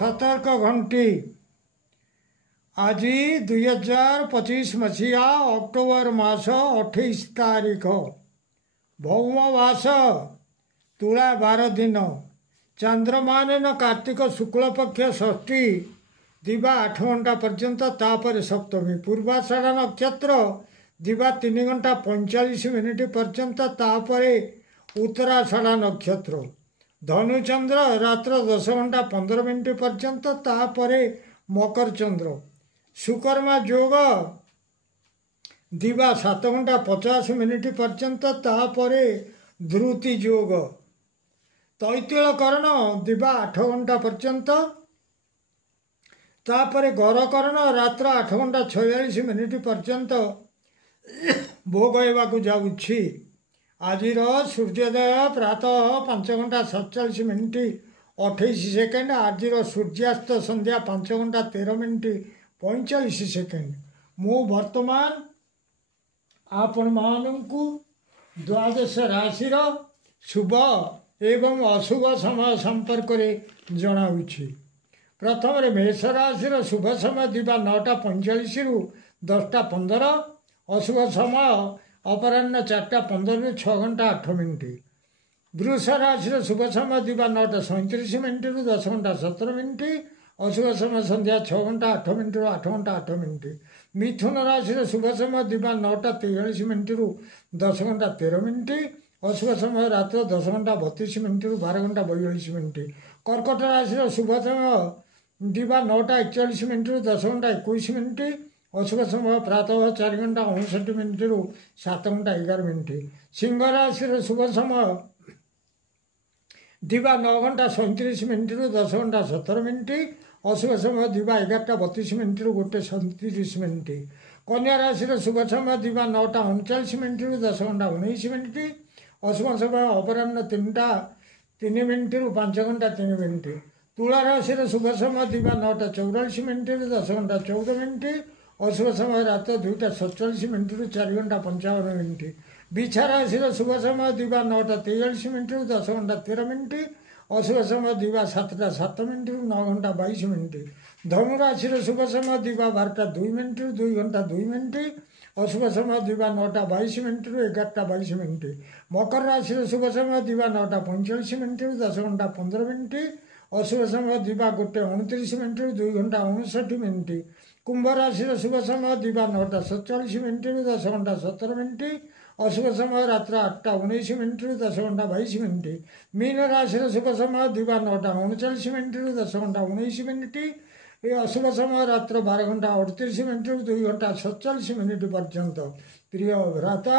सतर्क घंटी आज 2025 मसीहा अक्टोबर मास 28 तारीख भौम मास तुला 12 दिन चंद्रमान कार्तिक शुक्ल पक्ष षष्ठी दिवा 8 घंटा पर्यंत तापर सप्तमी पूर्वाषाढ़ नक्षत्र दिवा 3 घंटा 45 मिनिट पर्यंत तापर उत्तराषाढ़ नक्षत्र धनुचंद्र रात्र 10 घंटा 15 मिनिट पर्यंत तापर मकर चंद्र सुकर्मा योग दिवा 7 घंटा 50 मिनिट पर्यंत तापर ध्रुति योग तैतिल करण दिवा 8 घंटा पर्यंत तापर गरकरण रात्र 8 घंटा 46 मिनिट पर्यंत भोग होगा जाऊँगी। आज सूर्योदय प्रातः 5 घंटा 47 मिनिट 28 सेकेंड। आज सूर्यास्त संध्या 5 घंटा 13 मिनिट 45 सेकेंड। मु वर्तमान आपण मानू द्वादश राशि शुभ एवं अशुभ समय संपर्क में जनाऊँगी। प्रथम मेष राशि शुभ समय दिवा 9:45 रु 10:15 अशुभ समय अपराह्न 4:15 रु 6 घंटा 8 मिनिट। वृष राशि शुभ समय दिवा 9:37 मिनिट रु 10 घंटा 17 मिनिट अशुभ समय संध्या 6 घंटा 8 मिनिट रु 8 घंटा 8 मिनिट। मिथुन राशि शुभ समय दिवा 9:43 मिनिट रु 10 घंटा 13 मिनिट अशुभ समय रात्र 10 घंटा 32 मिनिट रु 12 घंटा 42 मिनिट। कर्कट राशि शुभ समय दिवा 9:41 मिनिट रु 10 घंटा 21 मिनिट अशुभ समय प्रातः 4 घंटा 59 मिनिट रु 7 घंटा 11 मिनिट। सिंह राशि शुभ समय दिवा 9 घंटा 37 मिनिट रु 10 घंटा 17 मिनिट अशुभ समय दिवा 11:32 मिनिट रु 1:37 मिनिट। कन्या राशि शुभ समय दिवा 9:39 मिनिट रु 10 घंटा 19 मिनिट अशुभ समय अपराह्न 3:03 मिनिट रु 5 घंटा 3 मिनिट। तुला राशि शुभ समय दिवा 9:44 मिनिट रु 10 घंटा 14 मिनिट अशुभ समय रात 2:47 मिनिट रु 4 घंटा 55 मिनिट। बिछा राशि शुभ समय दिवा 9:43 मिनिट रु 10 घंटा 13 मिनिट अशुभ समय दिवा 7:07 मिनिट रु 9 घंटा 22 मिनिट। धनु राशि शुभ समय दिवा 12:02 मिनिट रु 2 घंटा 2 मिनिट अशुभ समय दिवा 9:22 मिनिट रु 11:22 मिनिट। मकर राशि शुभ समय दिवा 9:45 मिनिट रु 10 घंटा 15 मिनिट अशुभ समय दिवा 1:29 मिनिट रु 2 घंटा 59 मिनिट। कुंभ राशि शुभ समय दिवा 9:47 मिनिट रु 10 घंटा 17 मिनिट अशुभ समय रात्र 8:19 मिनिट रु 10 घंटा 22 मिनिट। मीन राशि शुभ समय दिवा 9:39 मिनिट रु 10 घंटा 19 मिनिट अशुभ समय रात्र 12 घंटा 38 मिनिट रु 2 घंटा 47 मिनिट पर्यंत। प्रिय भ्राता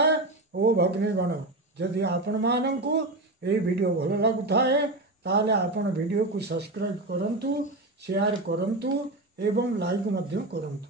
ओ भगिनीगण जदि आपण मानू ये वीडियो भल लगुए ताले आपण वीडियो को सब्सक्राइब करंतु शेयर करंतु एवं लाइक मध्य करंतु।